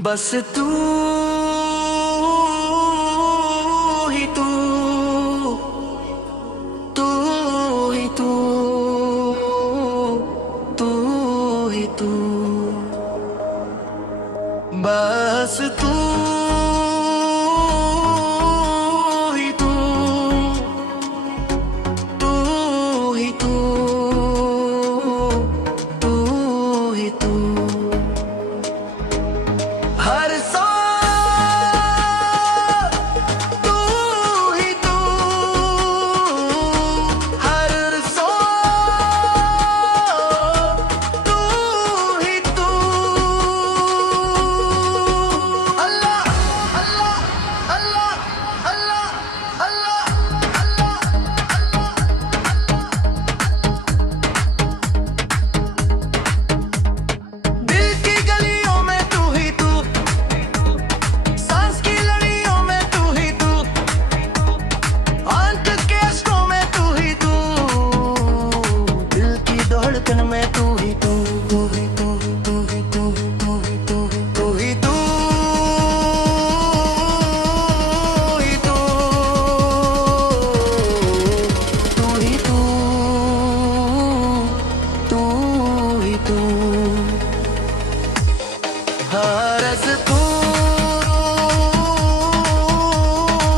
बस तू ही तू, तू ही तू, तू ही तू, बस तू ही तू, तू ही तू, तू ही तू, हर सांस तू ही तू, हर सांस तू ही तू। अल्लाह अल्लाह अल्लाह अल्लाह अल्लाह अल्लाह दिल की गलियों में तू ही तू, सांस की लड़ियों में तू ही तू, आंख के अश्कों में तू ही तू, दिल की धड़कन में तू ही तू, तू ही तू, तू ही तू, तू ही तू, तू ही तू, ही तू, तू ही तू, तू ही तू, हर रस तू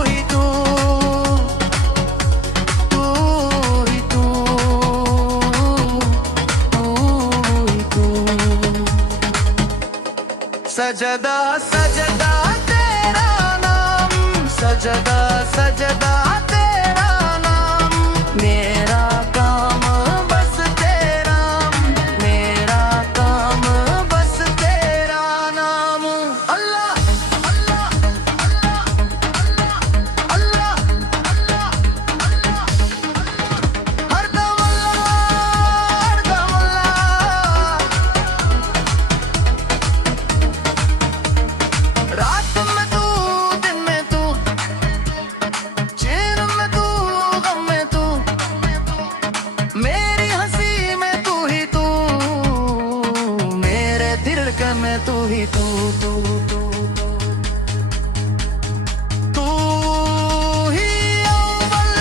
ही तू, तू ही तू, तू ही तू। सजदा सजदा तेरा नाम, सजदा सजदा तेरा नाम, मेरा काम बस तेरा, मेरा काम बस तेरा नाम। अल्लाह अल्लाह अल्लाह अल्लाह अल्लाह अल्लाह अल्लाह, हरदम अल्लाह, रात में तू, दिन में तू, चैन में तू, गम में तू, मेरी हंसी में तू ही तू, मेरे धड़कन में तू ही तू, तू तू तू ही अव्वल,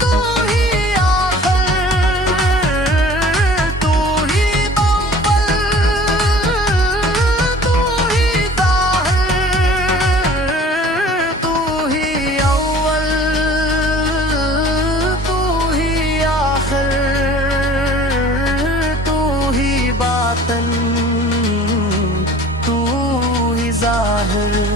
तू ही आखिर, तू ही अव्वल, तू ही ज़ाहिर, तू ही अव्वल, तू ही आखिर, तू ही बातिन, तू ही ज़ाहिर।